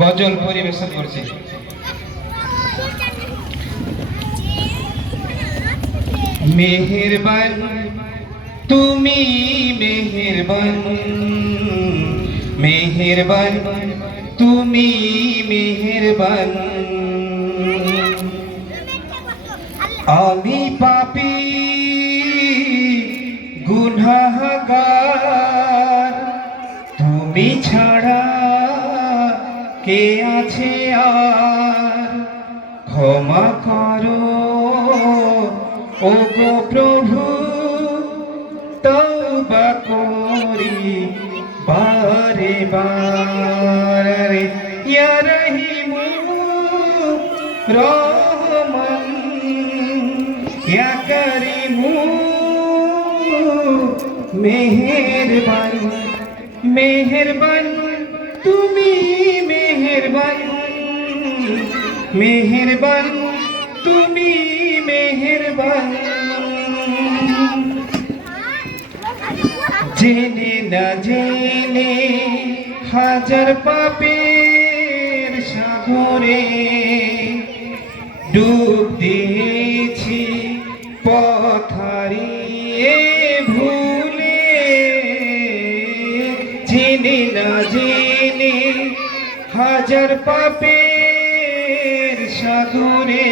গজল পরিবেশন করছি। মেহেরবান তুমি মেহেরবান, মেহেরবান তুমি মেহেরবান। আমি পাপী গুনাহগার, তুমি ছাড়া কে আছে আর? ক্ষমা করো ও গো প্রভু, তওবা করি বারে বারে। ইয়া রহিম রহমান, ইয়া করিম মেহেরবান, মেহেরবান তুমি মেহেরবান, মেহেরবান তুমি মেহেরবান। জেনে না জেনে হাজার পাপের সাগরে ডুব দিয়েছি পথ হারিয়ে ভুলে। জেনে না জেনে হাজার পাপের সাগরে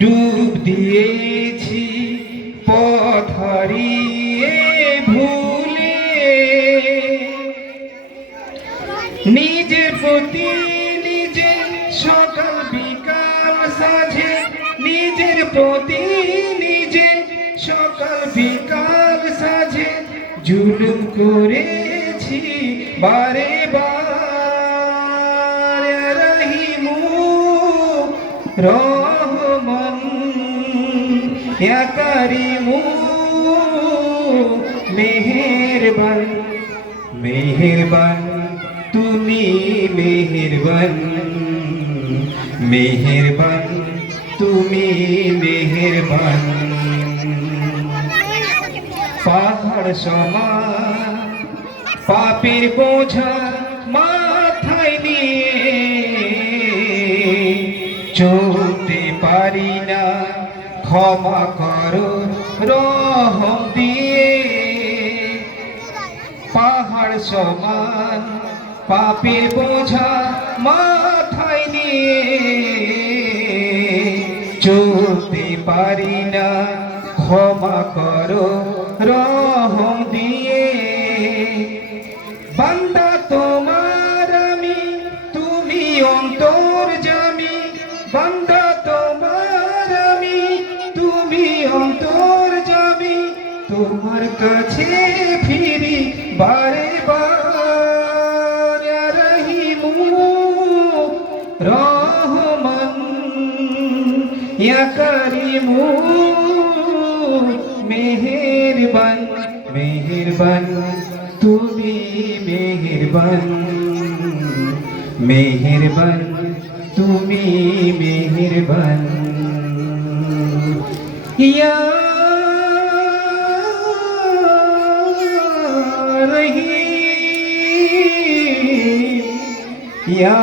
ডুব দিয়েছি পথ হারিয়ে ভুলে। নিজের প্রতি নিজে সকাল বিকাল সাজে, নিজের প্রতি নিজে সকাল বিকাল সাজে জুলুম করেছি বারে বার। রহিম রহমান, ইয়া করিম মেহেরবান, মেহেরবান তুমি মেহেরবান, মেহেরবান তুমি মেহেরবান। পাহাড় সমান পাপের বোঝা মাথায় নিয়ে চলতে পারি না, ক্ষমা করো রহম দিয়ে। পাহাড় সমান পাপের বোঝা মাথায় নিয়ে চলতে পারি না, ক্ষমা করো রহম দিয়ে। বান্দা তোমার আমি, তুমি অন্তর্যামী। বান্দা তোমার আমি, তুমি অন্তর্যামী। তোমার কাছে ফিরি বারে বার। রহিম রহমান, ইয়া করিম মেহেরবান, মেহেরবান তুমি মেহেরবান, মেহেরবান তুমি মেহেরবান। ইয়া রহিম, ইয়া